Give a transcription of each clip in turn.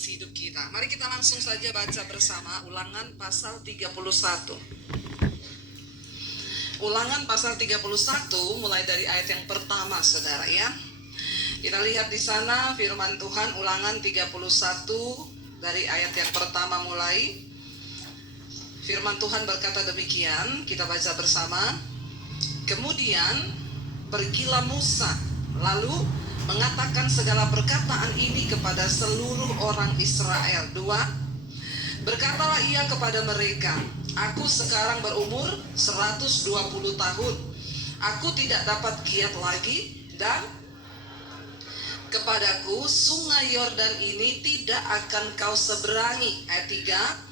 atas hidup kita. Mari kita langsung saja baca bersama Ulangan pasal 31. Ulangan pasal 31 mulai dari ayat yang pertama, saudara ya. Kita lihat di sana firman Tuhan, Ulangan 31 dari ayat yang pertama mulai. Firman Tuhan berkata demikian, kita baca bersama. Kemudian pergilah Musa, lalu mengatakan segala perkataan ini kepada seluruh orang Israel. 2. Berkatalah ia kepada mereka, aku sekarang berumur 120 tahun. Aku tidak dapat giat lagi, dan kepadaku sungai Yordan ini tidak akan kau seberangi. Ayat 3.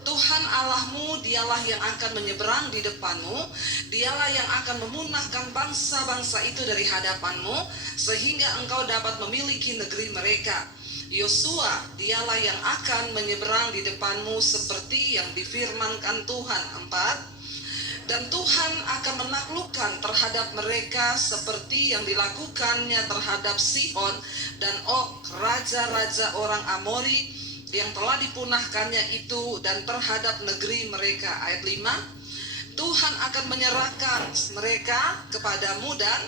Tuhan Allahmu dialah yang akan menyeberang di depanmu, dialah yang akan memunahkan bangsa-bangsa itu dari hadapanmu, sehingga engkau dapat memiliki negeri mereka. Yosua dialah yang akan menyeberang di depanmu seperti yang difirmankan Tuhan. 4. Dan Tuhan akan menaklukkan terhadap mereka seperti yang dilakukannya terhadap Sihon dan Og, raja-raja orang Amori yang telah dipunahkannya itu, dan terhadap negeri mereka. Ayat 5. Tuhan akan menyerahkan mereka kepadamu, dan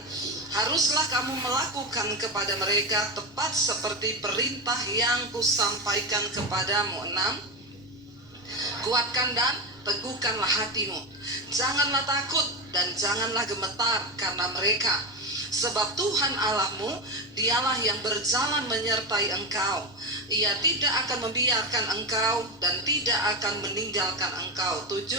haruslah kamu melakukan kepada mereka tepat seperti perintah yang kusampaikan kepadamu. 6. Kuatkan dan teguhkanlah hatimu, janganlah takut dan janganlah gemetar karena mereka, sebab Tuhan Allahmu dialah yang berjalan menyertai engkau. Ia tidak akan membiarkan engkau dan tidak akan meninggalkan engkau. 7.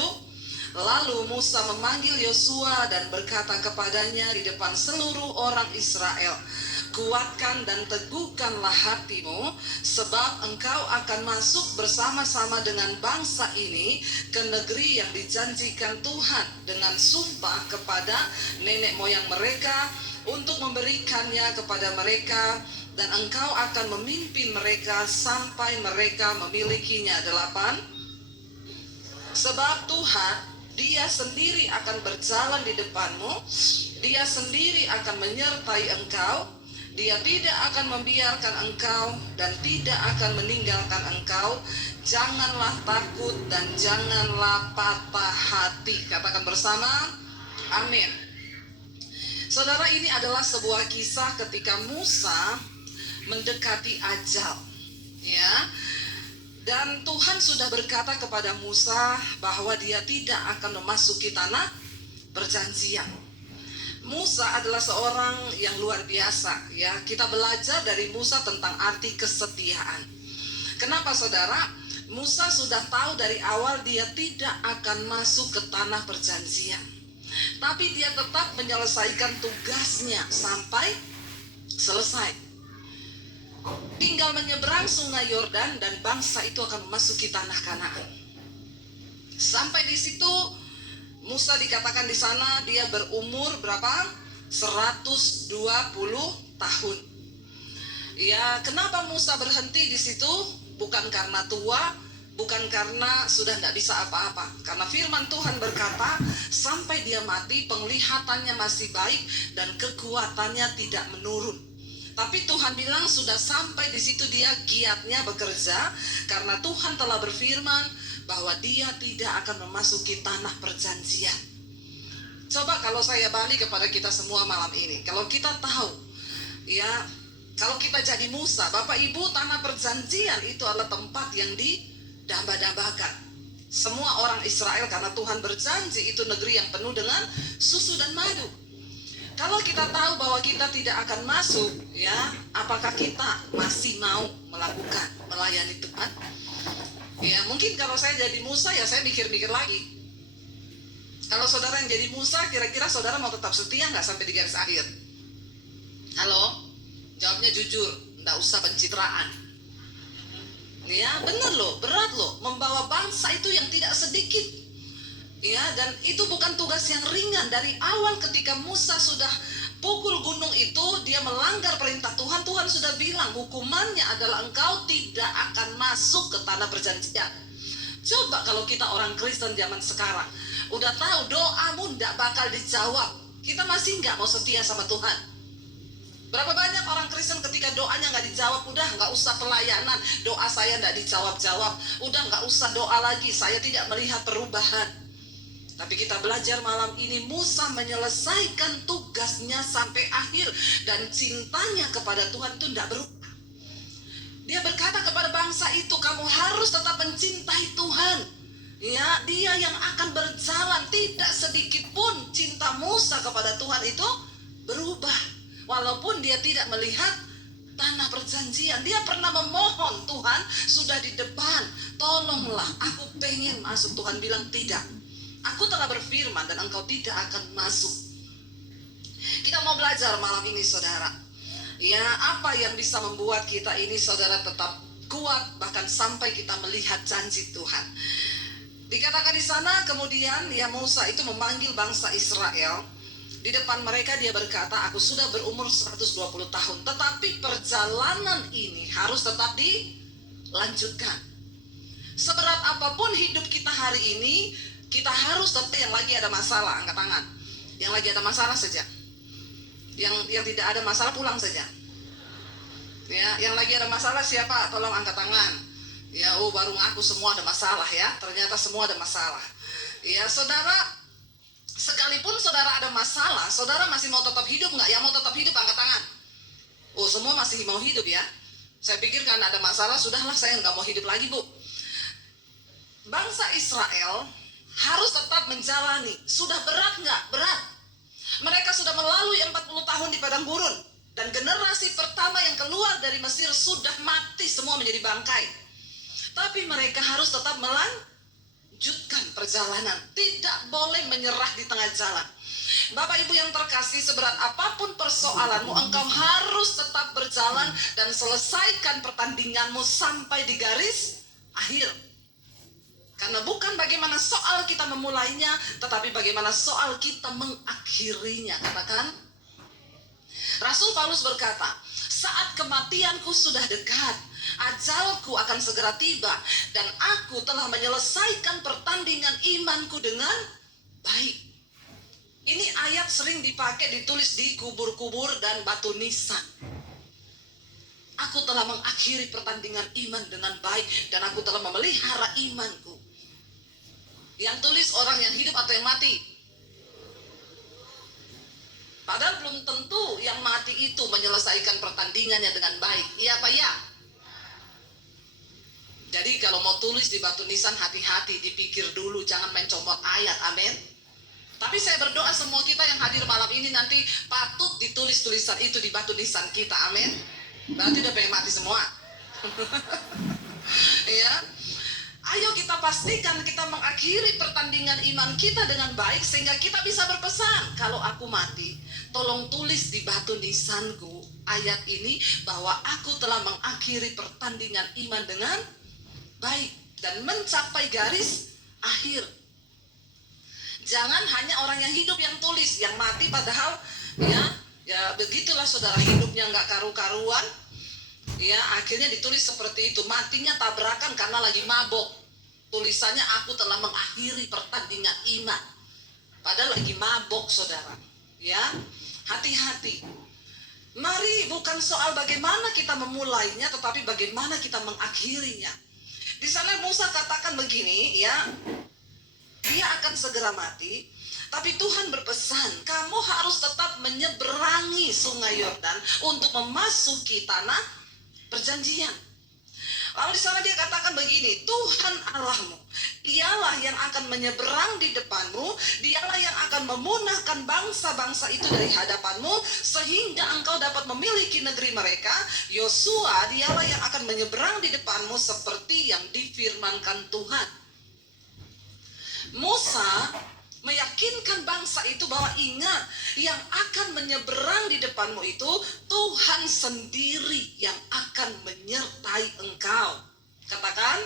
Lalu Musa memanggil Yosua dan berkata kepadanya di depan seluruh orang Israel, kuatkan dan teguhkanlah hatimu, sebab engkau akan masuk bersama-sama dengan bangsa ini ke negeri yang dijanjikan Tuhan dengan sumpah kepada nenek moyang mereka untuk memberikannya kepada mereka, dan engkau akan memimpin mereka sampai mereka memilikinya. 8. Sebab Tuhan, Dia sendiri akan berjalan di depanmu, Dia sendiri akan menyertai engkau, Dia tidak akan membiarkan engkau dan tidak akan meninggalkan engkau. Janganlah takut dan janganlah patah hati. Katakan bersama, amin. Saudara, ini adalah sebuah kisah ketika Musa mendekati ajal, ya. Dan Tuhan sudah berkata kepada Musa bahwa dia tidak akan memasuki tanah perjanjian. Musa adalah seorang yang luar biasa, ya. Kita belajar dari Musa tentang arti kesetiaan. Kenapa, saudara? Musa sudah tahu dari awal dia tidak akan masuk ke tanah perjanjian, tapi dia tetap menyelesaikan tugasnya sampai selesai. Tinggal menyeberang sungai Yordan dan bangsa itu akan memasuki tanah Kanaan. Sampai di situ Musa dikatakan di sana dia berumur berapa? 120 tahun. Ya, kenapa Musa berhenti di situ? Bukan karena tua, bukan karena sudah tidak bisa apa-apa. Karena firman Tuhan berkata, sampai dia mati penglihatannya masih baik dan kekuatannya tidak menurun. Tapi Tuhan bilang sudah sampai di situ dia giatnya bekerja, karena Tuhan telah berfirman bahwa dia tidak akan memasuki tanah perjanjian. Coba kalau saya balik kepada kita semua malam ini, kalau kita tahu, ya, kalau kita jadi Musa, Bapak Ibu, tanah perjanjian itu adalah tempat yang didamba-dambakan. Semua orang Israel, karena Tuhan berjanji itu negeri yang penuh dengan susu dan madu. Kalau kita tahu bahwa kita tidak akan masuk, ya, apakah kita masih mau melakukan, melayani Tuhan? Ya, mungkin kalau saya jadi Musa, ya saya mikir-mikir lagi. Kalau saudara yang jadi Musa, kira-kira saudara mau tetap setia nggak sampai di garis akhir? Halo? Jawabnya jujur, nggak usah pencitraan. Ya, benar loh, berat loh, membawa bangsa itu yang tidak sedikit. Ya, dan itu bukan tugas yang ringan. Dari awal ketika Musa sudah pukul gunung itu, dia melanggar perintah Tuhan. Tuhan sudah bilang hukumannya adalah engkau tidak akan masuk ke tanah perjanjian. Coba kalau kita orang Kristen zaman sekarang udah tahu doamu tidak bakal dijawab, kita masih nggak mau setia sama Tuhan? Berapa banyak orang Kristen ketika doanya nggak dijawab, udah nggak usah pelayanan, doa saya nggak dijawab-jawab, udah nggak usah doa lagi, saya tidak melihat perubahan. Tapi kita belajar malam ini, Musa menyelesaikan tugasnya sampai akhir, dan cintanya kepada Tuhan itu tidak berubah. Dia berkata kepada bangsa itu, kamu harus tetap mencintai Tuhan. Ya, dia yang akan berjalan, tidak sedikit pun cinta Musa kepada Tuhan itu berubah. Walaupun dia tidak melihat tanah perjanjian, dia pernah memohon, Tuhan sudah di depan, tolonglah, aku pengen masuk. Tuhan bilang tidak, aku telah berfirman dan engkau tidak akan masuk. Kita mau belajar malam ini saudara, ya, apa yang bisa membuat kita ini saudara tetap kuat bahkan sampai kita melihat janji Tuhan. Dikatakan di sana, kemudian ya Musa itu memanggil bangsa Israel. Di depan mereka dia berkata, aku sudah berumur 120 tahun, tetapi perjalanan ini harus tetap dilanjutkan. Seberat apapun hidup kita hari ini, kita harus tetap. Yang lagi ada masalah, angkat tangan. Yang lagi ada masalah saja. Yang tidak ada masalah pulang saja. Ya, yang lagi ada masalah siapa? Tolong angkat tangan. Ya, baru ngaku semua ada masalah ya. Ternyata semua ada masalah. Ya, saudara, sekalipun saudara ada masalah, saudara masih mau tetap hidup nggak? Yang mau tetap hidup angkat tangan. Semua masih mau hidup ya. Saya pikir karena ada masalah, sudahlah saya nggak mau hidup lagi, Bu. Bangsa Israel harus tetap menjalani. Sudah berat nggak? Berat. Mereka sudah melalui 40 tahun di padang gurun, dan generasi pertama yang keluar dari Mesir sudah mati semua menjadi bangkai. Tapi mereka harus tetap melanjutkan perjalanan, tidak boleh menyerah di tengah jalan. Bapak Ibu yang terkasih, seberat apapun persoalanmu, engkau harus tetap berjalan dan selesaikan pertandinganmu sampai di garis akhir. Karena bukan bagaimana soal kita memulainya, tetapi bagaimana soal kita mengakhirinya. Katakan, Rasul Paulus berkata, saat kematianku sudah dekat, ajalku akan segera tiba, dan aku telah menyelesaikan pertandingan imanku dengan baik. Ini ayat sering dipakai, ditulis di kubur-kubur dan batu nisan. Aku telah mengakhiri pertandingan iman dengan baik, dan aku telah memelihara imanku. Yang tulis orang yang hidup atau yang mati? Padahal belum tentu yang mati itu menyelesaikan pertandingannya dengan baik. Iya apa ya? Jadi kalau mau tulis di batu nisan, hati-hati, dipikir dulu, jangan main comot ayat, amin. Tapi saya berdoa semua kita yang hadir malam ini nanti patut ditulis tulisan itu di batu nisan kita, amin. Berarti udah pengen mati semua. Ya, ayo kita pastikan kita mengakhiri pertandingan iman kita dengan baik, sehingga kita bisa berpesan, kalau aku mati, tolong tulis di batu nisanku ayat ini, bahwa aku telah mengakhiri pertandingan iman dengan baik dan mencapai garis akhir. Jangan hanya orang yang hidup yang tulis, yang mati padahal ya begitulah saudara, hidupnya nggak karu-karuan. Ya, akhirnya ditulis seperti itu, matinya tabrakan karena lagi mabok. Tulisannya aku telah mengakhiri pertandingan iman, padahal lagi mabok saudara. Ya, hati-hati. Mari, bukan soal bagaimana kita memulainya, tetapi bagaimana kita mengakhirinya. Di sana Musa katakan begini, ya, dia akan segera mati, tapi Tuhan berpesan, kamu harus tetap menyeberangi sungai Yordan untuk memasuki tanah perjanjian. Lalu di sana dia katakan begini, Tuhan Allahmu, dialah yang akan menyeberang di depanmu, dialah yang akan memunahkan bangsa-bangsa itu dari hadapanmu, sehingga engkau dapat memiliki negeri mereka. Yosua, dialah yang akan menyeberang di depanmu seperti yang difirmankan Tuhan. Musa meyakinkan bangsa itu bahwa ingat, yang akan menyeberang di depanmu itu Tuhan sendiri yang akan menyertai engkau. Katakan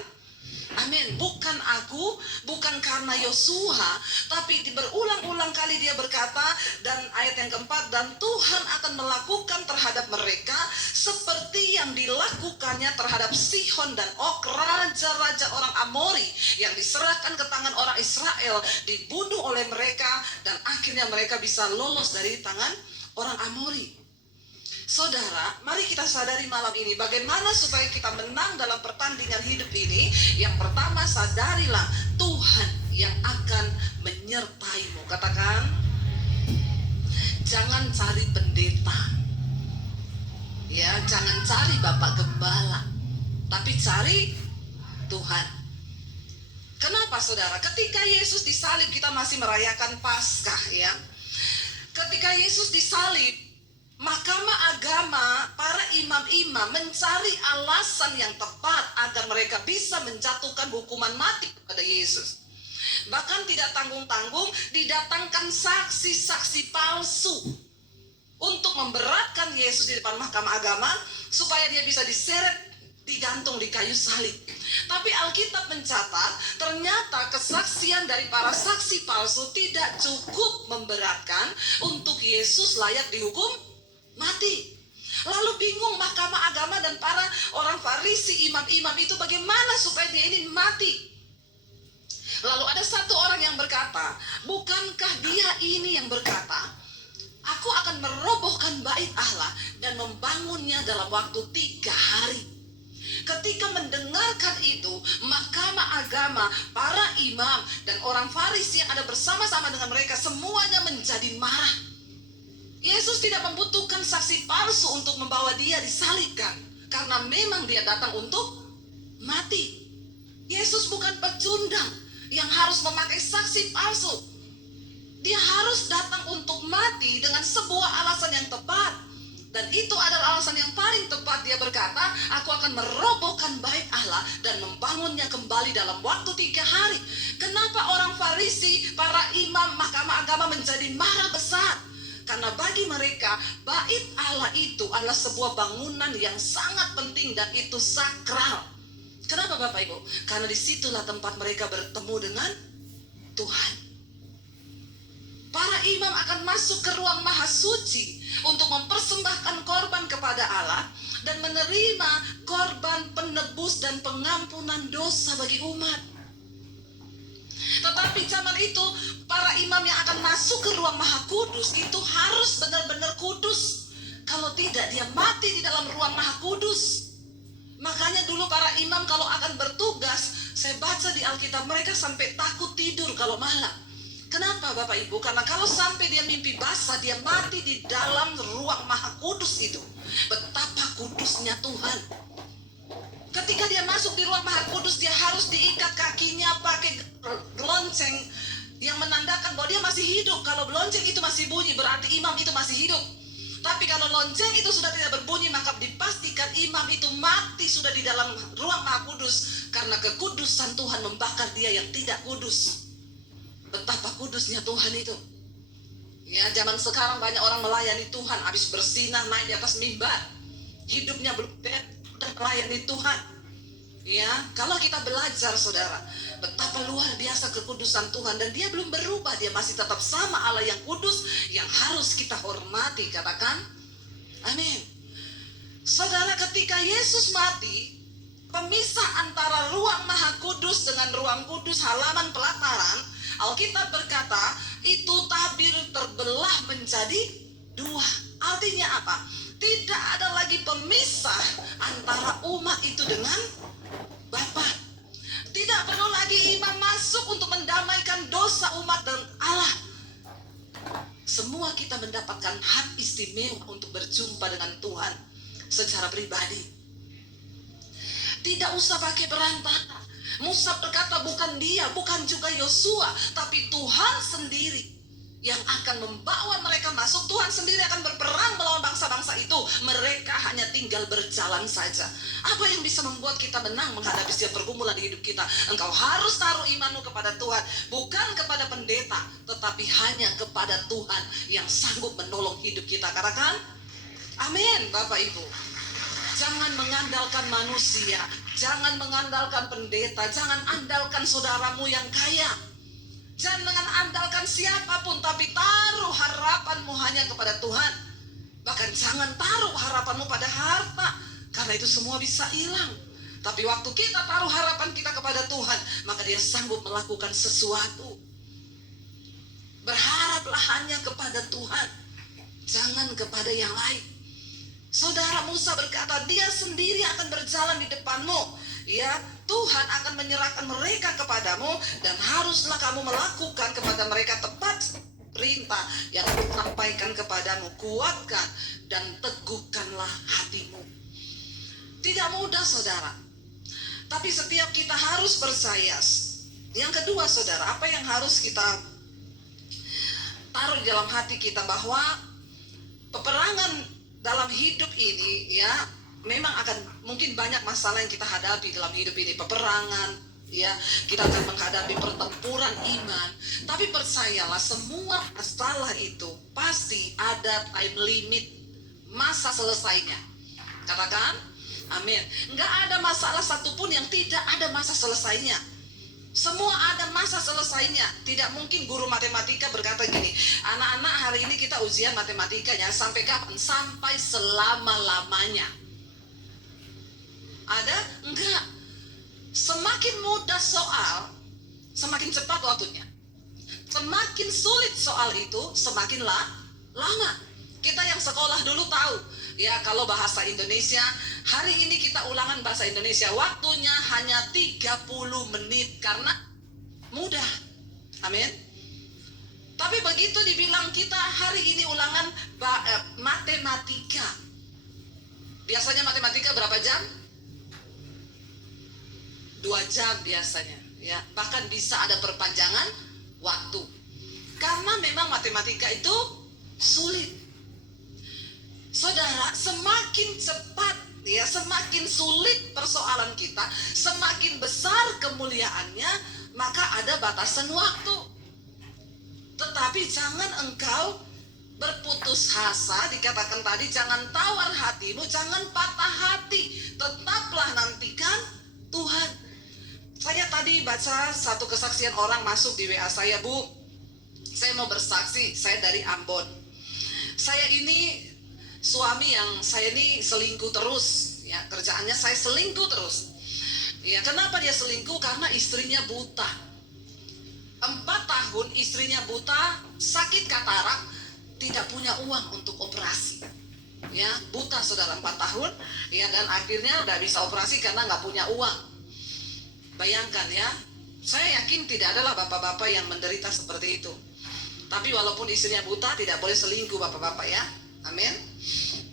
amin. Bukan aku, bukan karena Yosua, tapi berulang-ulang kali dia berkata, dan ayat yang keempat, dan Tuhan akan melakukan terhadap mereka seperti yang dilakukannya terhadap Sihon dan Og, raja-raja orang Amori yang diserahkan ke tangan orang Israel, dibunuh oleh mereka, dan akhirnya mereka bisa lolos dari tangan orang Amori. Saudara, mari kita sadari malam ini bagaimana supaya kita menang dalam pertandingan hidup ini. Yang pertama, sadarilah Tuhan yang akan menyertaimu. Katakan, jangan cari pendeta, ya, jangan cari bapak gembala, tapi cari Tuhan. Kenapa saudara? Ketika Yesus disalib kita masih merayakan Paskah, ya. Ketika Yesus disalib, Mahkamah Agama, para imam-imam mencari alasan yang tepat agar mereka bisa menjatuhkan hukuman mati kepada Yesus. Bahkan tidak tanggung-tanggung didatangkan saksi-saksi palsu untuk memberatkan Yesus di depan Mahkamah Agama supaya dia bisa diseret, digantung di kayu salib. Tapi Alkitab mencatat ternyata kesaksian dari para saksi palsu tidak cukup memberatkan untuk Yesus layak dihukum mati. Lalu bingung Mahkamah Agama dan para orang Farisi, imam-imam itu bagaimana supaya dia ini mati. Lalu ada satu orang yang berkata, bukankah dia ini yang berkata, aku akan merobohkan bait Allah dan membangunnya dalam waktu 3 hari. Ketika mendengarkan itu, Mahkamah Agama, para imam dan orang Farisi yang ada bersama-sama dengan mereka semuanya menjadi marah. Yesus tidak membutuhkan saksi palsu untuk membawa dia disalibkan, karena memang dia datang untuk mati. Yesus bukan pecundang yang harus memakai saksi palsu. Dia harus datang untuk mati dengan sebuah alasan yang tepat. Dan itu adalah alasan yang paling tepat. Dia berkata, aku akan merobohkan bait Allah dan membangunnya kembali dalam waktu 3 hari. Kenapa orang Farisi, para imam Mahkamah Agama menjadi marah besar? Karena bagi mereka, bait Allah itu adalah sebuah bangunan yang sangat penting dan itu sakral. Kenapa Bapak Ibu? Karena disitulah tempat mereka bertemu dengan Tuhan. Para imam akan masuk ke ruang maha suci untuk mempersembahkan korban kepada Allah dan menerima korban penebus dan pengampunan dosa bagi umat. Tetapi zaman itu para imam yang akan masuk ke ruang maha kudus itu harus benar-benar kudus. Kalau tidak, dia mati di dalam ruang maha kudus. Makanya dulu para imam kalau akan bertugas, saya baca di Alkitab, mereka sampai takut tidur kalau malam. Kenapa Bapak Ibu? Karena kalau sampai dia mimpi basah, dia mati di dalam ruang maha kudus itu. Betapa kudusnya Tuhan. Ketika dia masuk di ruang maha kudus, dia harus diikat kakinya pakai gelonceng yang menandakan bahwa dia masih hidup. Kalau gelonceng itu masih bunyi, berarti imam itu masih hidup. Tapi kalau lonceng itu sudah tidak berbunyi, maka dipastikan imam itu mati sudah di dalam ruang maha kudus. Karena kekudusan Tuhan membakar dia yang tidak kudus. Betapa kudusnya Tuhan itu. Ya, zaman sekarang banyak orang melayani Tuhan, habis bersinah naik di atas mimbar, hidupnya belum dan melayani Tuhan. Ya, kalau kita belajar saudara, betapa luar biasa kekudusan Tuhan dan dia belum berubah, dia masih tetap sama Allah yang kudus yang harus kita hormati. Katakan amin. Saudara, ketika Yesus mati, pemisah antara ruang maha kudus dengan ruang kudus halaman pelataran, Alkitab berkata itu tabir terbelah menjadi 2. Artinya apa? Tidak ada lagi pemisah antara umat itu dengan Bapa. Tidak perlu lagi imam masuk untuk mendamaikan dosa umat dan Allah. Semua kita mendapatkan hak istimewa untuk berjumpa dengan Tuhan secara pribadi. Tidak usah pakai perantara. Musa berkata bukan dia, bukan juga Yosua, tapi Tuhan sendiri yang akan membawa mereka masuk. Tuhan sendiri akan berperang melawan bangsa-bangsa itu. Mereka hanya tinggal berjalan saja. Apa yang bisa membuat kita menang menghadapi setiap pergumulan di hidup kita? Engkau harus taruh imanmu kepada Tuhan, bukan kepada pendeta, tetapi hanya kepada Tuhan yang sanggup menolong hidup kita. Katakan amin Bapak Ibu. Jangan mengandalkan manusia, jangan mengandalkan pendeta, jangan andalkan saudaramu yang kaya. Jangan andalkan siapapun, tapi taruh harapanmu hanya kepada Tuhan. Bahkan jangan taruh harapanmu pada harta, karena itu semua bisa hilang. Tapi waktu kita taruh harapan kita kepada Tuhan, maka dia sanggup melakukan sesuatu. Berharaplah hanya kepada Tuhan, jangan kepada yang lain. Saudara, Musa berkata, dia sendiri akan berjalan di depanmu. Ya, Tuhan akan menyerahkan mereka kepadamu, dan haruslah kamu melakukan kepada mereka tepat perintah yang disampaikan kepadamu. Kuatkan dan teguhkanlah hatimu. Tidak mudah, saudara, tapi setiap kita harus percaya. Yang kedua, saudara, apa yang harus kita taruh di dalam hati kita, bahwa peperangan dalam hidup ini, ya, memang akan mungkin banyak masalah yang kita hadapi dalam hidup ini, peperangan, ya, kita akan menghadapi pertempuran iman. Tapi percayalah, semua masalah itu pasti ada time limit, masa selesainya. Katakan amin. Enggak ada masalah satupun yang tidak ada masa selesainya. Semua ada masa selesainya. Tidak mungkin guru matematika berkata gini, anak-anak hari ini kita ujian matematikanya sampai kapan? Sampai selama-lamanya. Ada? Enggak. Semakin mudah soal, semakin cepat waktunya. Semakin sulit soal itu, semakin lama. Kita yang sekolah dulu tahu, ya, kalau bahasa Indonesia, hari ini kita ulangan bahasa Indonesia, waktunya hanya 30 menit karena mudah. Amin. Tapi begitu dibilang kita hari ini ulangan matematika, biasanya matematika berapa jam? 2 jam biasanya, ya. Bahkan bisa ada perpanjangan waktu. Karena memang matematika itu sulit. Saudara, semakin cepat, ya, semakin sulit persoalan kita, semakin besar kemuliaannya, maka ada batasan waktu. Tetapi jangan engkau berputus asa, dikatakan tadi, jangan tawar hatimu, jangan patah hati, tetaplah nantikan Tuhan. Saya tadi baca satu kesaksian orang masuk di WA saya, Bu, saya mau bersaksi, saya dari Ambon. Saya ini suami yang saya ini selingkuh terus, ya, kerjaannya saya selingkuh terus. Ya, kenapa dia selingkuh? Karena istrinya buta. 4 tahun istrinya buta, sakit katarak, tidak punya uang untuk operasi. Ya, buta, saudara, 4 tahun, ya, dan akhirnya udah bisa operasi karena nggak punya uang. Bayangkan, ya, saya yakin tidak adalah bapak-bapak yang menderita seperti itu. Tapi walaupun istrinya buta, tidak boleh selingkuh, bapak-bapak, ya. Amin.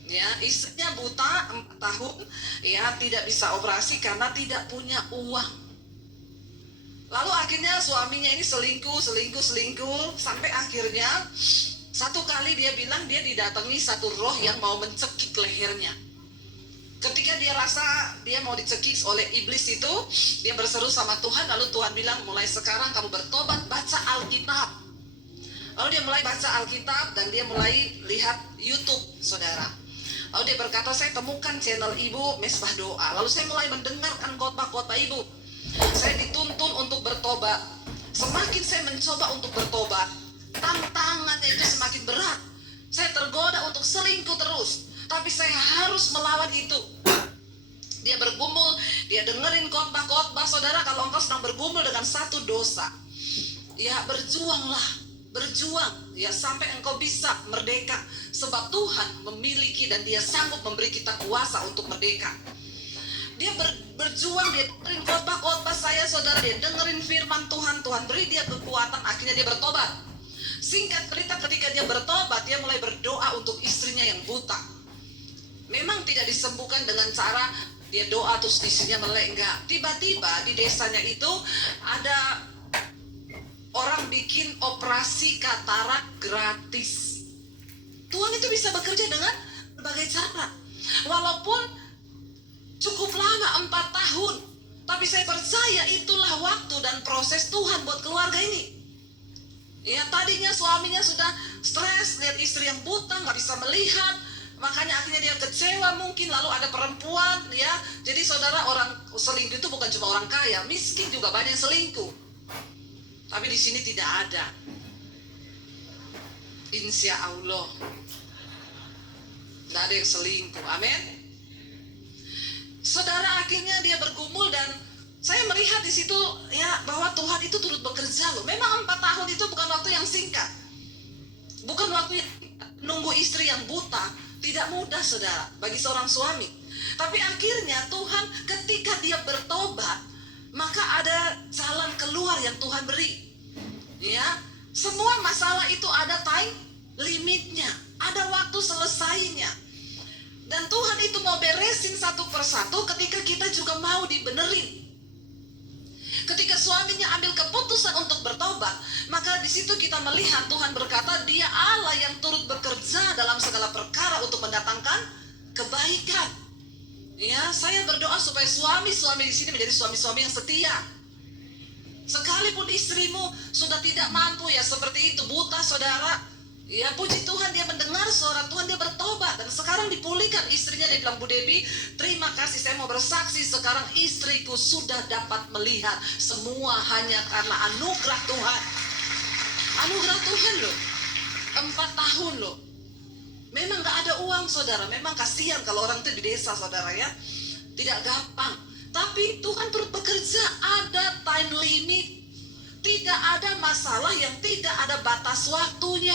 Ya, istrinya buta 4 tahun, ya, tidak bisa operasi karena tidak punya uang. Lalu akhirnya suaminya ini selingkuh sampai akhirnya satu kali dia bilang dia didatangi satu roh yang mau mencekik lehernya. Ketika dia rasa dia mau dicekik oleh iblis itu, dia berseru sama Tuhan, lalu Tuhan bilang, mulai sekarang kamu bertobat, baca Alkitab. Lalu dia mulai baca Alkitab dan dia mulai lihat YouTube, saudara. Lalu dia berkata, saya temukan channel Ibu Mesbah Doa. Lalu saya mulai mendengarkan khotbah-khotbah Ibu. Saya dituntun untuk bertobat. Semakin saya mencoba untuk bertobat, tantangannya itu semakin berat. Saya tergoda untuk selingkuh terus, tapi saya harus melawan itu. Dia bergumul, dia dengerin khotbah-khotbah. Saudara, kalau engkau sedang bergumul dengan satu dosa, ya, berjuanglah. Berjuang, ya, sampai engkau bisa merdeka, sebab Tuhan memiliki dan dia sanggup memberi kita kuasa untuk merdeka. Dia berjuang, dia dengerin khotbah-khotbah saya, saudara, dia dengerin firman Tuhan, Tuhan beri dia kekuatan, akhirnya dia bertobat. Singkat cerita, ketika dia bertobat, dia mulai berdoa untuk istrinya yang buta. Memang tidak disembuhkan dengan cara dia doa terus istrinya melek, enggak. Tiba-tiba di desanya itu ada orang bikin operasi katarak gratis. Tuhan itu bisa bekerja dengan berbagai cara. Walaupun cukup lama, 4 tahun, tapi saya percaya itulah waktu dan proses Tuhan buat keluarga ini. Ya, tadinya suaminya sudah stres lihat istri yang buta, nggak bisa melihat, makanya akhirnya dia kecewa mungkin. Lalu ada perempuan, ya. Jadi saudara, orang selingkuh itu bukan cuma orang kaya, miskin juga banyak yang selingkuh. Tapi di sini tidak ada. Insya Allah tidak ada yang selingkuh. Amin. Saudara, akhirnya dia bergumul dan saya melihat di situ, ya, bahwa Tuhan itu turut bekerja loh. Memang 4 tahun itu bukan waktu yang singkat, bukan waktu yang nunggu istri yang buta, Tidak mudah saudara bagi seorang suami. Tapi akhirnya Tuhan ketika dia bertobat, maka ada jalan keluar yang Tuhan beri. Ya, semua masalah itu ada time limitnya, ada waktu selesainya. Dan Tuhan itu mau beresin satu persatu ketika kita juga mau dibenerin. Ketika suaminya ambil keputusan untuk bertobat, maka di situ kita melihat Tuhan berkata, Dia Allah yang turut bekerja dalam segala perkara untuk mendatangkan kebaikan. Ya, saya berdoa supaya suami-suami di sini menjadi suami-suami yang setia. Sekalipun istrimu sudah tidak mampu ya seperti itu, buta saudara, ya puji Tuhan dia mendengar suara Tuhan, dia bertobat dan sekarang dipulihkan istrinya. Dia bilang, Bu Debbie, terima kasih, saya mau bersaksi sekarang istriku sudah dapat melihat semua hanya karena anugerah Tuhan. Anugerah Tuhan loh, 4 tahun loh. Memang gak ada uang saudara, memang kasihan kalau orang itu di desa saudara ya, tidak gampang. Tapi Tuhan turut bekerja, ada time limit. Tidak ada masalah yang tidak ada batas waktunya.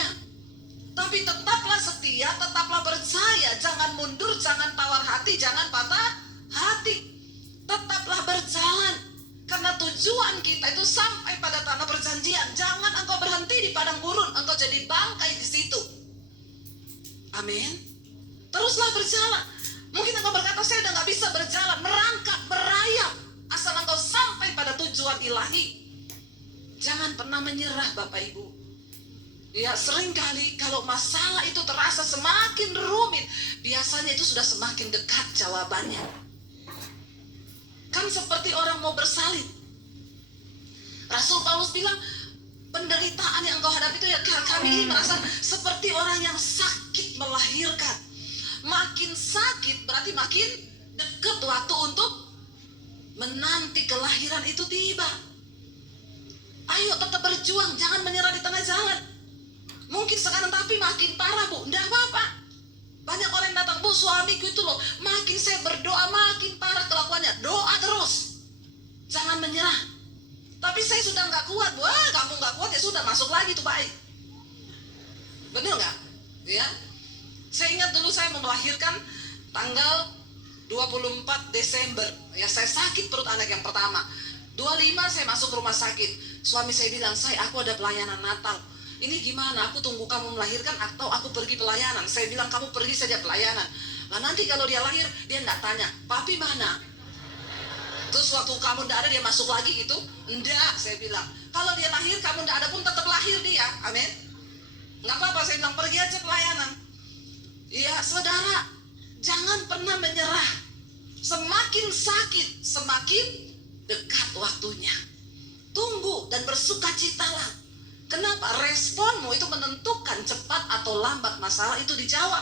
Tapi tetaplah setia, tetaplah percaya, jangan mundur, jangan tawar hati, jangan patah hati. Tetaplah berjalan, karena tujuan kita itu sampai pada tanah perjanjian. Jangan engkau berhenti di padang gurun, engkau jadi bangkai di situ. Amin. Teruslah berjalan. Mungkin engkau berkata, saya udah gak bisa berjalan, merangkak, berayap, asal engkau sampai pada tujuan ilahi. Jangan pernah menyerah Bapak Ibu. Ya, seringkali kalau masalah itu terasa semakin rumit, biasanya itu sudah semakin dekat jawabannya. Kan seperti orang mau bersalin. Rasul Paulus bilang, penderitaan yang engkau hadapi itu ya, kami ini merasa seperti orang yang sakit melahirkan. Makin sakit berarti makin dekat waktu untuk menanti kelahiran itu tiba. Ayo tetap berjuang, jangan menyerah di tengah jalan. Mungkin sekarang tapi makin parah Bu, enggak apa-apa. Banyak orang yang datang, Bu suamiku itu loh, makin saya berdoa makin parah kelakuannya. Doa terus, jangan menyerah. Tapi saya sudah nggak kuat, Bu. Kamu nggak kuat ya sudah, masuk lagi tuh baik. Bener nggak? Ya. Saya ingat dulu saya mau melahirkan tanggal 24 Desember. Ya, saya sakit perut anak yang pertama. 25 saya masuk rumah sakit. Suami saya bilang, aku ada pelayanan Natal. Ini gimana? Aku tunggu kamu melahirkan atau aku pergi pelayanan? Saya bilang, kamu pergi saja pelayanan. Nah nanti kalau dia lahir, dia enggak tanya, papi mana? Terus waktu kamu enggak ada, dia masuk lagi gitu? Enggak, saya bilang. Kalau dia lahir, kamu enggak ada pun tetap lahir dia. Amin. Enggak apa-apa, saya bilang, pergi aja pelayanan. Ya saudara, jangan pernah menyerah. Semakin sakit, semakin dekat waktunya. Tunggu dan bersukacitalah. Kenapa? Responmu itu menentukan cepat atau lambat masalah itu dijawab.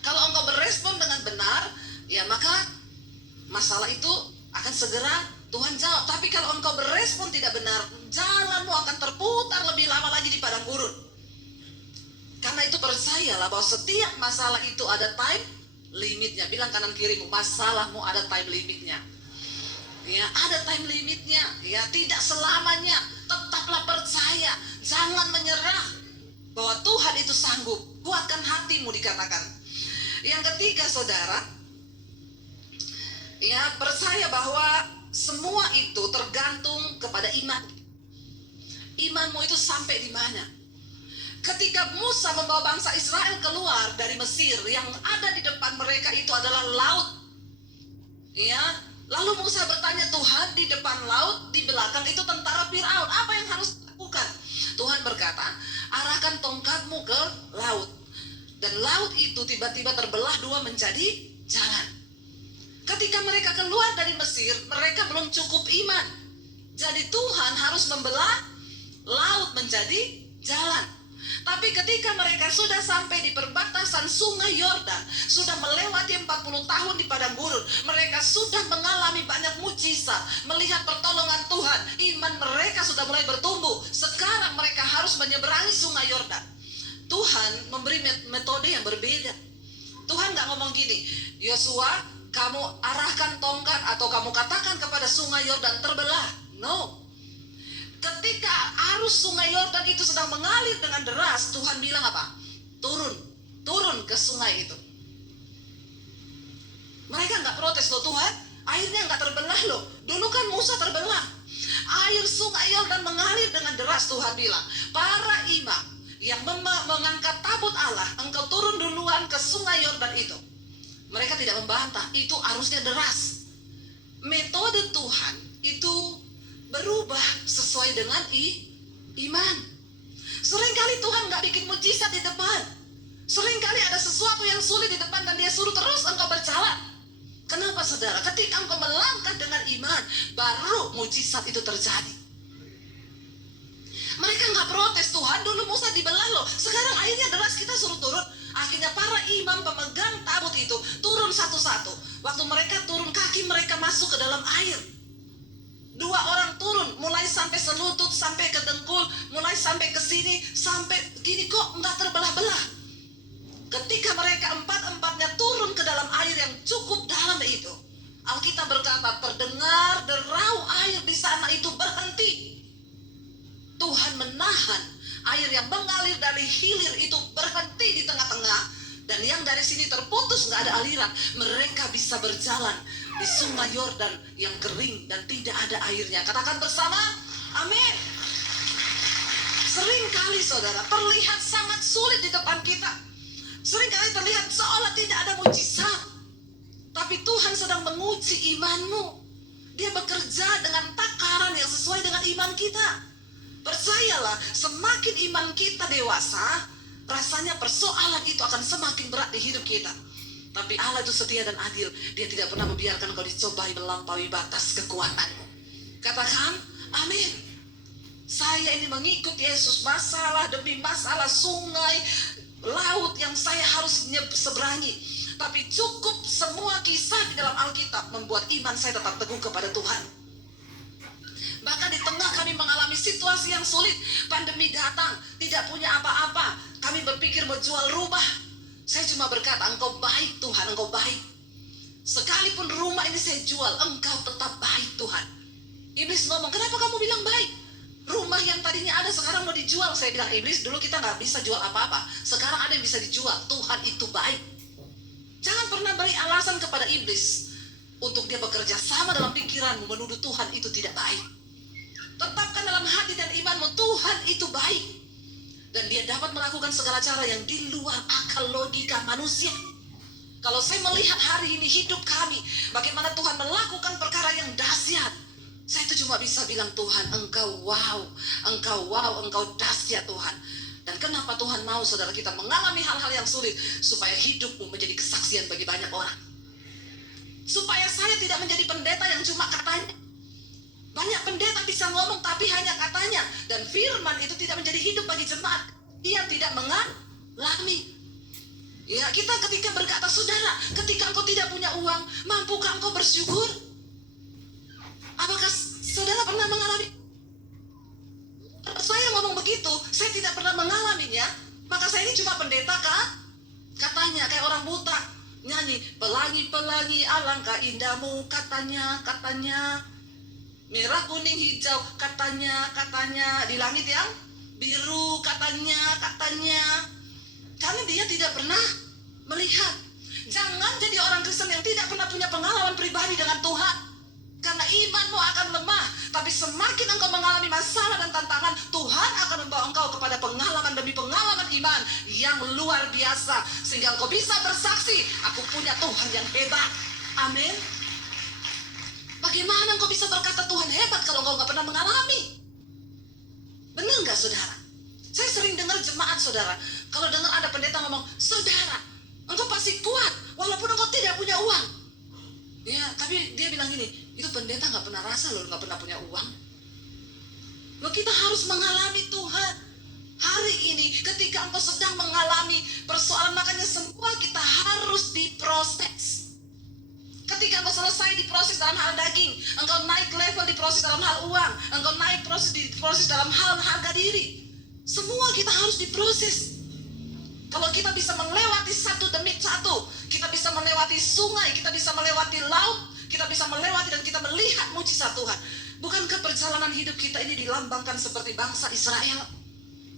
Kalau engkau berespon dengan benar, ya maka masalah itu akan segera Tuhan jawab. Tapi kalau engkau berespon tidak benar, jalanmu akan terputar lebih lama lagi di padang gurun. Karena itu percayalah bahwa setiap masalah itu ada time limitnya. Bilang kanan kirimu, masalahmu ada time limitnya. Ya, ada time limitnya. Ya, tidak selamanya. Tetaplah percaya, jangan menyerah bahwa Tuhan itu sanggup. Kuatkan hatimu dikatakan. Yang ketiga, saudara, ya percaya bahwa semua itu tergantung kepada iman. Imanmu itu sampai di mana? Ketika Musa membawa bangsa Israel keluar dari Mesir, yang ada di depan mereka itu adalah laut. Ya, lalu Musa bertanya, Tuhan, di depan laut, di belakang itu tentara Firaun. Apa yang harus dilakukan? Tuhan berkata, arahkan tongkatmu ke laut. Dan laut itu tiba-tiba terbelah dua menjadi jalan. Ketika mereka keluar dari Mesir, mereka belum cukup iman. Jadi Tuhan harus membelah laut menjadi jalan. Tapi ketika mereka sudah sampai di perbatasan sungai Yordan, sudah melewati 40 tahun di padang gurun, mereka sudah mengalami banyak mujizat, melihat pertolongan Tuhan, iman mereka sudah mulai bertumbuh. Sekarang mereka harus menyeberangi sungai Yordan. Tuhan memberi metode yang berbeda. Tuhan gak ngomong gini, Yosua, kamu arahkan tongkat atau kamu katakan kepada sungai Yordan terbelah. No. Ketika arus sungai Yordan itu sedang mengalir dengan deras, Tuhan bilang apa? Turun. turun ke sungai itu. Mereka nggak protes loh, Tuhan, airnya nggak terbelah loh. Dulu kan Musa terbelah. Air sungai Yordan mengalir dengan deras. Tuhan bilang, para imam yang mengangkat tabut Allah, engkau turun duluan ke sungai Yordan itu. Mereka tidak membantah, itu arusnya deras. Metode Tuhan itu berubah sesuai dengan iman. Seringkali Tuhan nggak bikin mujizat di depan. Seringkali ada sesuatu yang sulit di depan dan dia suruh terus engkau berjalan. Kenapa saudara? Ketika engkau melangkah dengan iman, baru mujizat itu terjadi. Mereka nggak protes, Tuhan dulu Musa dibelah loh, sekarang airnya deras kita suruh turun. Akhirnya para imam pemegang tabut itu turun satu-satu. Waktu mereka turun, kaki mereka masuk ke dalam air. 2 orang turun, mulai sampai selutut, sampai ke dengkul, mulai sampai ke sini, sampai gini kok nggak terbelah-belah. Ketika mereka empat-empatnya turun ke dalam air yang cukup dalam itu, Alkitab berkata terdengar derau air di sana itu berhenti. Tuhan menahan air yang mengalir dari hilir itu berhenti di tengah-tengah, dan yang dari sini terputus, nggak ada aliran. Mereka bisa berjalan di sungai Yordan yang kering dan tidak ada airnya. Katakan bersama, amin. Seringkali saudara terlihat sangat sulit di depan kita. Seringkali terlihat seolah tidak ada mujizat, tapi Tuhan sedang menguji imanmu. Dia bekerja dengan takaran yang sesuai dengan iman kita. Percayalah, semakin iman kita dewasa, rasanya persoalan itu akan semakin berat di hidup kita. Tapi Allah itu setia dan adil. Dia tidak pernah membiarkan kau dicobai melampaui batas kekuatanmu. Katakan, amin. Saya ini mengikut Yesus, masalah demi masalah, sungai, laut yang saya harus seberangi. Tapi cukup semua kisah di dalam Alkitab membuat iman saya tetap teguh kepada Tuhan. Bahkan di tengah kami mengalami situasi yang sulit, pandemi datang, tidak punya apa-apa, kami berpikir mau jual rumah. Saya cuma berkata, engkau baik Tuhan, engkau baik. Sekalipun rumah ini saya jual, engkau tetap baik Tuhan. Iblis ngomong, kenapa kamu bilang baik? Rumah yang tadinya ada sekarang mau dijual. Saya bilang, iblis, dulu kita gak bisa jual apa-apa, sekarang ada yang bisa dijual. Tuhan itu baik. Jangan pernah beri alasan kepada iblis untuk dia bekerja sama dalam pikiranmu menuduh Tuhan itu tidak baik. Tetapkan dalam hati dan imanmu, Tuhan itu baik. Dan dia dapat melakukan segala cara yang di luar akal logika manusia. Kalau saya melihat hari ini hidup kami, bagaimana Tuhan melakukan perkara yang dahsyat, saya itu cuma bisa bilang, Tuhan engkau wow, engkau dahsyat Tuhan. Dan kenapa Tuhan mau saudara kita mengalami hal-hal yang sulit, supaya hidupmu menjadi kesaksian bagi banyak orang. Supaya saya tidak menjadi pendeta yang cuma katanya. Banyak pendeta bisa ngomong tapi hanya katanya, dan firman itu tidak menjadi hidup bagi jemaat. Dia tidak mengalami. Ya, kita ketika berkata, saudara, ketika engkau tidak punya uang, mampukah engkau bersyukur? Apakah saudara pernah mengalami? Saya ngomong begitu, saya tidak pernah mengalaminya. Maka saya ini cuma pendeta kah? Katanya kayak orang buta nyanyi, pelangi-pelangi alangkah indahmu, katanya. Merah, kuning, hijau, katanya, di langit yang biru, katanya. Karena dia tidak pernah melihat. Jangan jadi orang Kristen yang tidak pernah punya pengalaman pribadi dengan Tuhan. Karena imanmu akan lemah. Tapi semakin engkau mengalami masalah dan tantangan, Tuhan akan membawa engkau kepada pengalaman demi pengalaman iman yang luar biasa. Sehingga engkau bisa bersaksi, aku punya Tuhan yang hebat. Amin. Bagaimana engkau bisa berkata Tuhan hebat kalau engkau gak pernah mengalami? Benar gak saudara? Saya sering dengar jemaat saudara, kalau dengar ada pendeta ngomong, saudara, engkau pasti kuat walaupun engkau tidak punya uang. Ya, tapi dia bilang gini, itu pendeta gak pernah rasa loh gak pernah punya uang. Loh, kita harus mengalami Tuhan. Hari ini ketika engkau sedang mengalami persoalan, makanya semua kita harus diproses. Ketika engkau selesai diproses dalam hal daging, engkau naik level diproses dalam hal uang, engkau naik diproses dalam hal harga diri. Semua kita harus diproses. Kalau kita bisa melewati satu demi satu, kita bisa melewati sungai, kita bisa melewati laut, kita bisa melewati dan kita melihat mujizat Tuhan. Bukankah perjalanan hidup kita ini dilambangkan seperti bangsa Israel?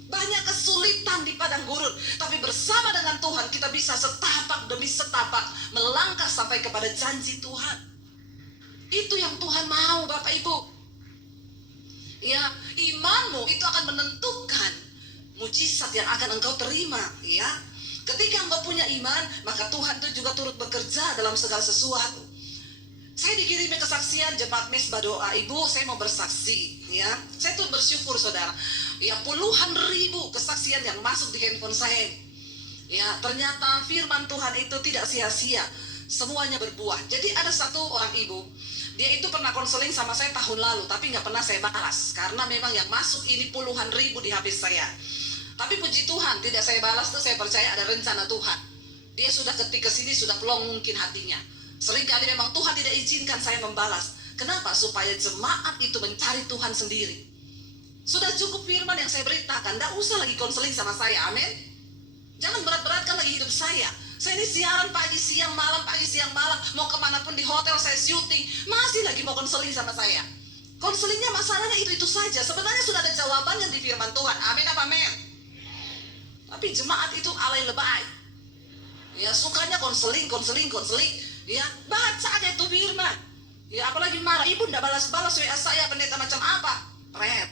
Banyak kesulitan di padang gurun, tapi bersama dengan Tuhan kita bisa setapak demi setapak melangkah sampai kepada janji Tuhan. Itu yang Tuhan mau, Bapak Ibu. Ya, imanmu itu akan menentukan mujizat yang akan engkau terima, ya. Ketika engkau punya iman, maka Tuhan itu juga turut bekerja dalam segala sesuatu. Saya dikirimi kesaksian jemaat Mesbah Doa. Ibu, saya mau bersaksi, ya. Saya tuh bersyukur, saudara. Ya, puluhan ribu kesaksian yang masuk di handphone saya. Ya, ternyata firman Tuhan itu tidak sia-sia. Semuanya berbuah. Jadi ada satu orang ibu, dia itu pernah konseling sama saya tahun lalu, tapi nggak pernah saya balas. Karena memang yang masuk ini puluhan ribu di HP saya. Tapi puji Tuhan, tidak saya balas tuh, saya percaya ada rencana Tuhan. Dia sudah ketik ke sini, sudah pelong mungkin hatinya. Seringkali memang Tuhan tidak izinkan saya membalas. Kenapa? Supaya jemaat itu mencari Tuhan sendiri. Sudah cukup firman yang saya beritakan, tidak usah lagi konseling sama saya, amin. Jangan berat-beratkan lagi hidup saya. Saya ini siaran pagi, siang, malam, pagi, siang, malam. Mau kemanapun di hotel saya syuting, masih lagi mau konseling sama saya. Konselingnya masalahnya itu saja. Sebenarnya sudah ada jawabannya di firman Tuhan, amin apa amin. Tapi jemaat itu alay lebay. Ya, sukanya konseling. Ya, baca aja itu firman. Ya, apalagi marah, ibu ndak balas-balas WA saya, pendeta macam apa? Red.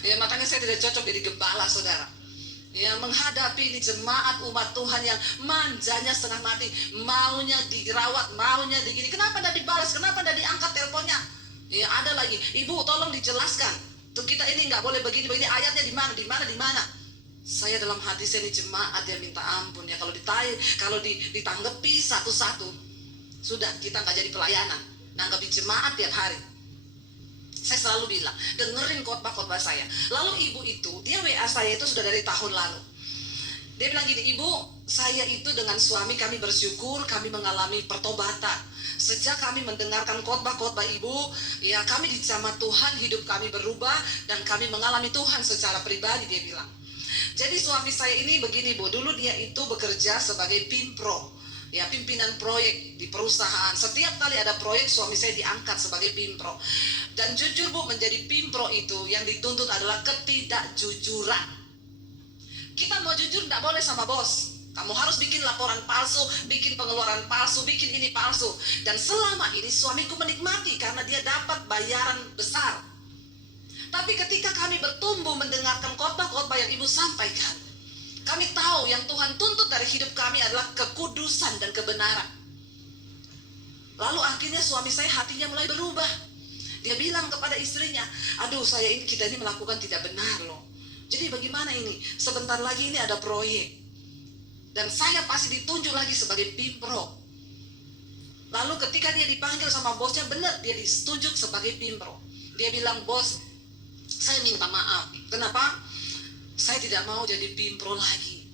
Ya, makanya saya tidak cocok jadi gembala, saudara. Ya, menghadapi ini jemaat umat Tuhan yang manjanya setengah mati, maunya dirawat, maunya digini. Kenapa ndak dibalas? Kenapa ndak diangkat teleponnya? Ya, ada lagi, ibu tolong dijelaskan. Tuh kita ini nggak boleh begini, ayatnya di mana? Saya dalam hati saya ini jemaat yang minta ampun ya, kalau ditanggapi satu-satu, sudah kita nggak jadi pelayanan, nanggapi jemaat tiap hari. Saya selalu bilang, dengerin khotbah saya. Lalu ibu itu, dia WA saya itu sudah dari tahun lalu. Dia bilang gini, ibu, saya itu dengan suami kami bersyukur, kami mengalami pertobatan. Sejak kami mendengarkan khotbah ibu, ya kami dijamah Tuhan, hidup kami berubah, dan kami mengalami Tuhan secara pribadi, dia bilang. Jadi suami saya ini begini, Bu, dulu dia itu bekerja sebagai pimpro, ya pimpinan proyek di perusahaan. Setiap kali ada proyek, suami saya diangkat sebagai pimpro. Dan jujur, Bu, menjadi pimpro itu yang dituntut adalah ketidakjujuran. Kita mau jujur tidak boleh sama bos. Kamu harus bikin laporan palsu, bikin pengeluaran palsu, bikin ini palsu. Dan selama ini suamiku menikmati karena dia dapat bayaran besar. Tapi ketika kami bertumbuh mendengarkan khotbah yang ibu sampaikan, kami tahu yang Tuhan tuntut dari hidup kami adalah kekudusan dan kebenaran. Lalu akhirnya suami saya hatinya mulai berubah. Dia bilang kepada istrinya, aduh kita ini melakukan tidak benar loh. Jadi bagaimana ini? Sebentar lagi ini ada proyek. Dan saya pasti ditunjuk lagi sebagai pimpro. Lalu ketika dia dipanggil sama bosnya, benar dia ditunjuk sebagai pimpro. Dia bilang, bos, saya minta maaf. Kenapa? Saya tidak mau jadi pimpro lagi.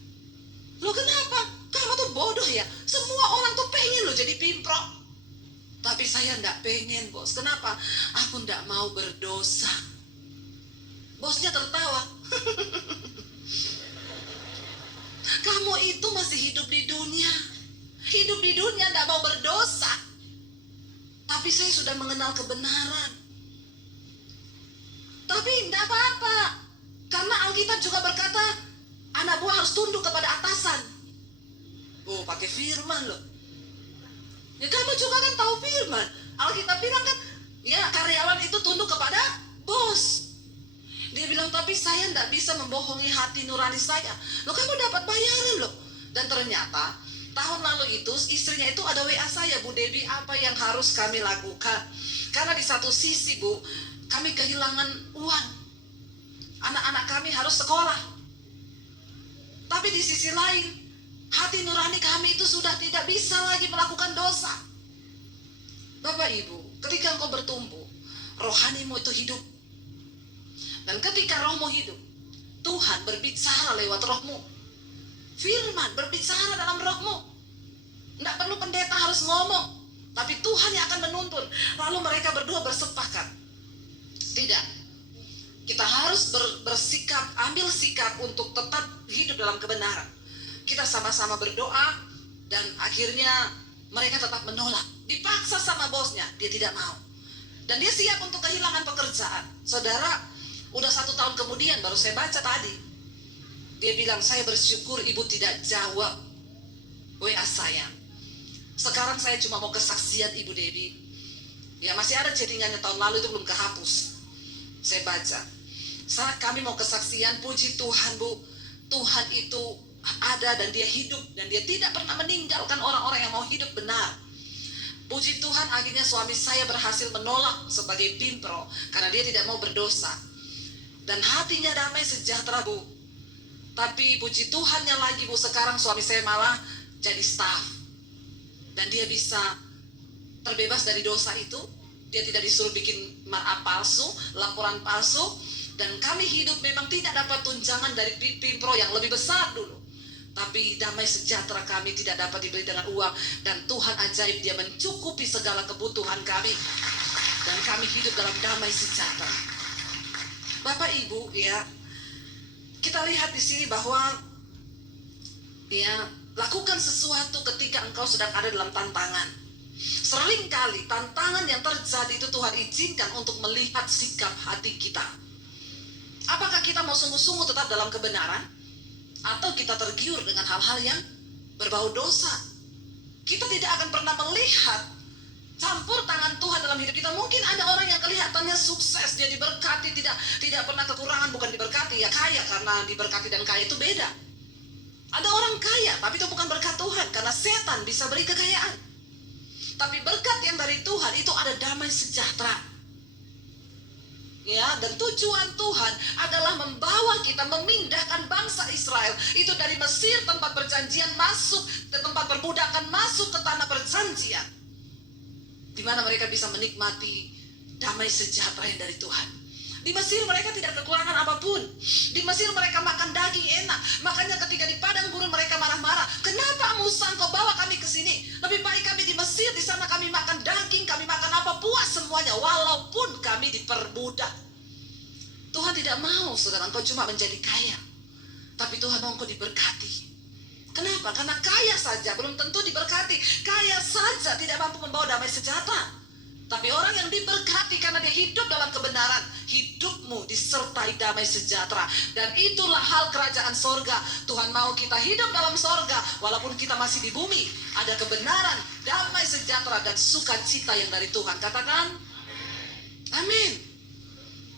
Loh kenapa? Kamu tuh bodoh ya. Semua orang tuh pengen lo jadi pimpro. Tapi saya enggak pengen, bos. Kenapa? Aku enggak mau berdosa. Bosnya tertawa. Kamu itu masih hidup di dunia. Hidup di dunia enggak mau berdosa. Tapi saya sudah mengenal kebenaran. Tapi enggak apa-apa. Karena Alkitab juga berkata, anak buah harus tunduk kepada atasan. Oh, pakai firman loh. Ya kamu juga kan tahu firman. Alkitab bilang kan, ya karyawan itu tunduk kepada bos. Dia bilang, tapi saya tidak bisa membohongi hati nurani saya. Loh kamu dapat bayaran loh. Dan ternyata tahun lalu itu istrinya itu ada WA saya, Bu Debbie, apa yang harus kami lakukan? Karena di satu sisi, Bu, kami kehilangan uang. Anak-anak kami harus sekolah. Tapi di sisi lain, hati nurani kami itu sudah tidak bisa lagi melakukan dosa. Bapak Ibu, ketika engkau bertumbuh, rohanimu itu hidup. Dan ketika rohmu hidup, Tuhan berbicara lewat rohmu. Firman berbicara dalam rohmu. Tidak perlu pendeta harus ngomong, tapi Tuhan yang akan menuntun. Lalu mereka berdua bersepakat. Tidak. Kita harus bersikap, ambil sikap untuk tetap hidup dalam kebenaran. Kita sama-sama berdoa, dan akhirnya mereka tetap menolak. Dipaksa sama bosnya, dia tidak mau. Dan dia siap untuk kehilangan pekerjaan. Saudara, Udah 1 tahun kemudian baru saya baca tadi. Dia bilang, saya bersyukur ibu tidak jawab WA saya. Sekarang saya cuma mau kesaksian Ibu Debbie. Ya masih ada chattingannya tahun lalu itu belum kehapus. Saya baca. Saat kami mau kesaksian, puji Tuhan Bu. Tuhan itu ada dan dia hidup. Dan dia tidak pernah meninggalkan orang-orang yang mau hidup benar. Puji Tuhan akhirnya suami saya berhasil menolak sebagai pimpro. Karena dia tidak mau berdosa. Dan hatinya damai sejahtera Bu. Tapi puji Tuhannya lagi Bu, sekarang suami saya malah jadi staff. Dan dia bisa terbebas dari dosa itu. Dia tidak disuruh bikin palsu, laporan palsu. Dan kami hidup memang tidak dapat tunjangan dari pimpro yang lebih besar dulu. Tapi damai sejahtera kami tidak dapat dibeli dengan uang. Dan Tuhan ajaib, dia mencukupi segala kebutuhan kami. Dan kami hidup dalam damai sejahtera. Bapak Ibu ya, kita lihat di sini bahwa ya, lakukan sesuatu ketika engkau sedang ada dalam tantangan. Seringkali tantangan yang terjadi itu Tuhan izinkan untuk melihat sikap hati kita. Apakah kita mau sungguh-sungguh tetap dalam kebenaran, atau kita tergiur dengan hal-hal yang berbau dosa? Kita tidak akan pernah melihat campur tangan Tuhan dalam hidup kita. Mungkin ada orang yang kelihatannya sukses, dia diberkati, tidak pernah kekurangan. Bukan diberkati ya, kaya, karena diberkati dan kaya itu beda. Ada orang kaya, tapi itu bukan berkat Tuhan, karena setan bisa beri kekayaan. Tapi berkat yang dari Tuhan itu ada damai sejahtera. Ya, dan tujuan Tuhan adalah membawa kita, memindahkan bangsa Israel itu dari Mesir tempat perjanjian masuk ke tempat perbudakan, masuk ke tanah perjanjian, di mana mereka bisa menikmati damai sejahtera yang dari Tuhan. Di Mesir mereka tidak kekurangan apapun. Di Mesir mereka makan daging enak. Makanya ketika di padang gurun mereka marah-marah. Kenapa Musa engkau bawa kami ke sini? Lebih baik kami di Mesir, di sana kami makan daging, kami makan apa, puas semuanya, walaupun kami diperbudak. Tuhan tidak mau saudara engkau cuma menjadi kaya, tapi Tuhan mau engkau diberkati. Kenapa? Karena kaya saja belum tentu diberkati. Kaya saja tidak mampu membawa damai sejahtera. Tapi orang yang diberkati karena dia hidup dalam kebenaran, hidupmu disertai damai sejahtera. Dan itulah hal kerajaan sorga. Tuhan mau kita hidup dalam sorga, walaupun kita masih di bumi. Ada kebenaran, damai sejahtera, dan sukacita yang dari Tuhan. Katakan amin.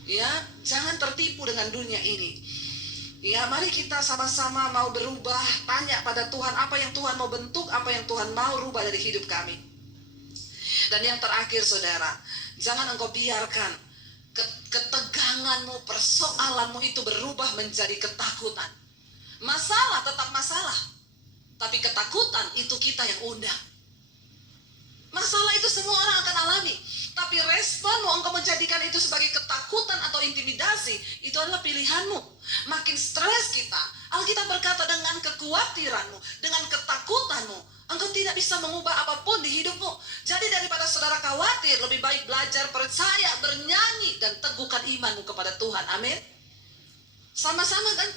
Ya, jangan tertipu dengan dunia ini. Ya, mari kita sama-sama mau berubah. Tanya pada Tuhan, apa yang Tuhan mau bentuk, apa yang Tuhan mau rubah dari hidup kami. Dan yang terakhir saudara, jangan engkau biarkan keteganganmu, persoalanmu itu berubah menjadi ketakutan. Masalah tetap masalah, tapi ketakutan itu kita yang undang. Masalah itu semua orang akan alami, tapi responmu engkau menjadikan itu sebagai ketakutan atau intimidasi, itu adalah pilihanmu. Makin stres kita, Alkitab berkata dengan kekhawatiranmu, dengan ketakutanmu, engkau tidak bisa mengubah apapun di hidupmu. Jadi daripada saudara khawatir, lebih baik belajar percaya, bernyanyi, dan teguhkan imanmu kepada Tuhan. Amin. Sama-sama kan?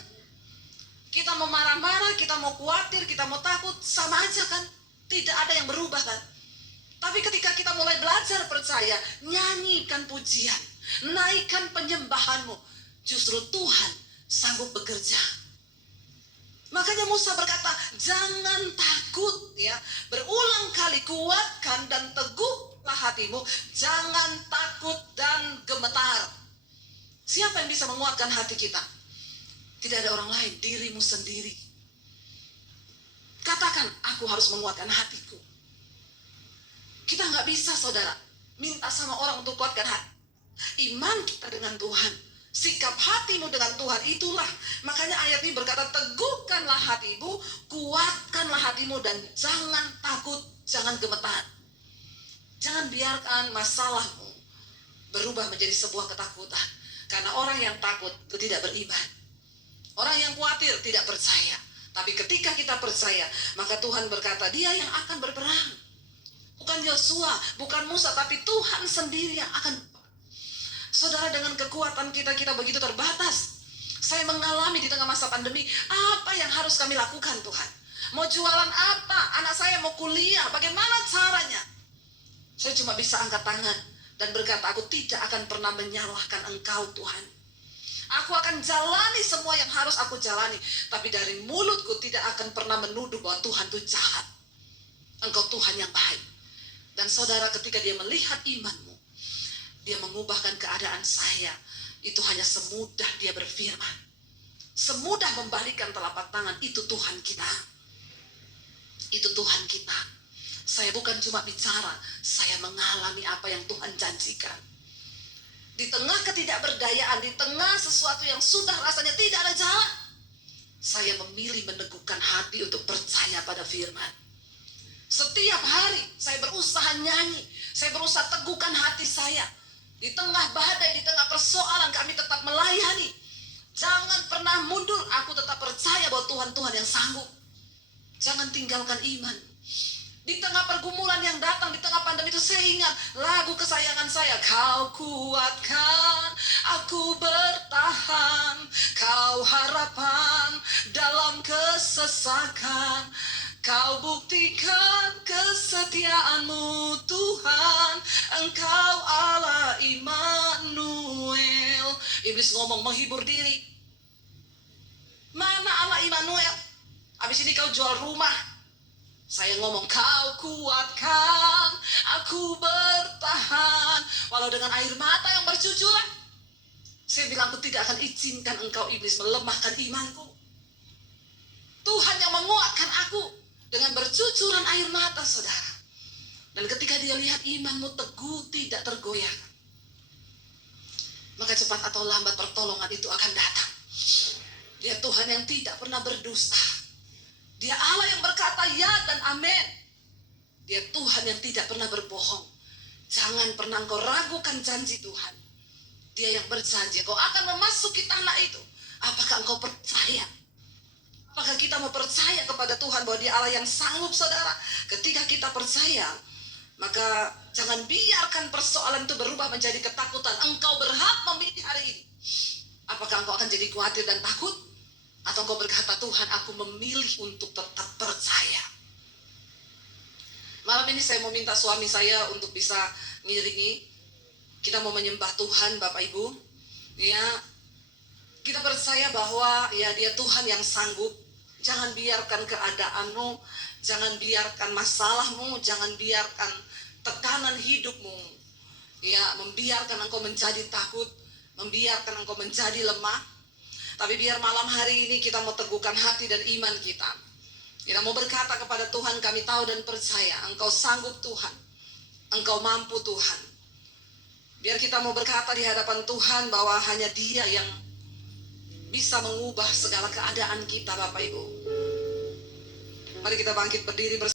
Kita mau marah-marah, kita mau khawatir, kita mau takut, sama aja kan? Tidak ada yang berubah kan? Tapi ketika kita mulai belajar percaya, nyanyikan pujian, naikkan penyembahanmu, justru Tuhan sanggup bekerja. Makanya Musa berkata, jangan takut ya. Berulang kali kuatkan dan teguhlah hatimu. Jangan takut dan gemetar. Siapa yang bisa menguatkan hati kita? Tidak ada orang lain, dirimu sendiri. Katakan, aku harus menguatkan hatiku. Kita nggak bisa saudara minta sama orang untuk kuatkan hati. Iman kita dengan Tuhan, sikap hatimu dengan Tuhan, itulah. Makanya ayat ini berkata, teguhkanlah hatimu, kuatkanlah hatimu, dan jangan takut, jangan gemetar. Jangan biarkan masalahmu berubah menjadi sebuah ketakutan. Karena orang yang takut itu tidak beriman. Orang yang khawatir tidak percaya. Tapi ketika kita percaya, maka Tuhan berkata, dia yang akan berperang. Bukan Yosua, bukan Musa, tapi Tuhan sendiri yang akan. Saudara, dengan kekuatan kita begitu terbatas. Saya mengalami di tengah masa pandemi, apa yang harus kami lakukan Tuhan? Mau jualan apa? Anak saya mau kuliah, bagaimana caranya? Saya cuma bisa angkat tangan dan berkata, aku tidak akan pernah menyalahkan Engkau Tuhan. Aku akan jalani semua yang harus aku jalani. Tapi dari mulutku tidak akan pernah menuduh bahwa Tuhan itu jahat. Engkau Tuhan yang baik. Dan saudara, ketika dia melihat imanmu, dia mengubahkan keadaan saya. Itu hanya semudah dia berfirman. Semudah membalikkan telapak tangan. Itu Tuhan kita. Itu Tuhan kita. Saya bukan cuma bicara, saya mengalami apa yang Tuhan janjikan. Di tengah ketidakberdayaan, di tengah sesuatu yang sudah rasanya tidak ada jalan, saya memilih meneguhkan hati untuk percaya pada firman. Setiap hari saya berusaha nyanyi, saya berusaha teguhkan hati saya. Di tengah badai, di tengah persoalan, kami tetap melayani. Jangan pernah mundur, aku tetap percaya bahwa Tuhan yang sanggup. Jangan tinggalkan iman. Di tengah pergumulan yang datang, di tengah pandemi itu, saya ingat lagu kesayangan saya. Kau kuatkan, aku bertahan. Kau harapan dalam kesesakan. Kau buktikan kesetiaanmu Tuhan. Engkau Allah Immanuel. Iblis ngomong menghibur diri. Mana Allah Immanuel? Habis ini kau jual rumah. Saya ngomong, kau kuatkan, aku bertahan. Walau dengan air mata yang bercucuran. Saya bilang, aku tidak akan izinkan engkau iblis melemahkan imanku. Tuhan yang menguatkan aku dengan bercucuran air mata, saudara. Dan ketika dia lihat imanmu teguh, tidak tergoyahkan, maka cepat atau lambat pertolongan itu akan datang. Dia Tuhan yang tidak pernah berdusta. Dia Allah yang berkata ya dan amin. Dia Tuhan yang tidak pernah berbohong. Jangan pernah engkau ragukan janji Tuhan. Dia yang berjanji kau akan memasuki tanah itu. Apakah engkau percaya? Apakah kita mau percaya kepada Tuhan bahwa dia Allah yang sanggup, saudara? Ketika kita percaya, maka jangan biarkan persoalan itu berubah menjadi ketakutan. Engkau berhak memilih hari ini. Apakah engkau akan jadi khawatir dan takut? Atau engkau berkata, Tuhan, aku memilih untuk tetap percaya. Malam ini saya mau minta suami saya untuk bisa mengiringi. Kita mau menyembah Tuhan, Bapak Ibu. Ya, kita percaya bahwa ya dia Tuhan yang sanggup. Jangan biarkan keadaanmu, jangan biarkan masalahmu, jangan biarkan tekanan hidupmu, ya, membiarkan engkau menjadi takut, membiarkan engkau menjadi lemah. Tapi biar malam hari ini kita mau teguhkan hati dan iman kita. Kita mau berkata kepada Tuhan, kami tahu dan percaya Engkau sanggup Tuhan. Engkau mampu Tuhan. Biar kita mau berkata di hadapan Tuhan bahwa hanya Dia yang bisa mengubah segala keadaan kita, Bapak Ibu. Mari kita bangkit berdiri bersama.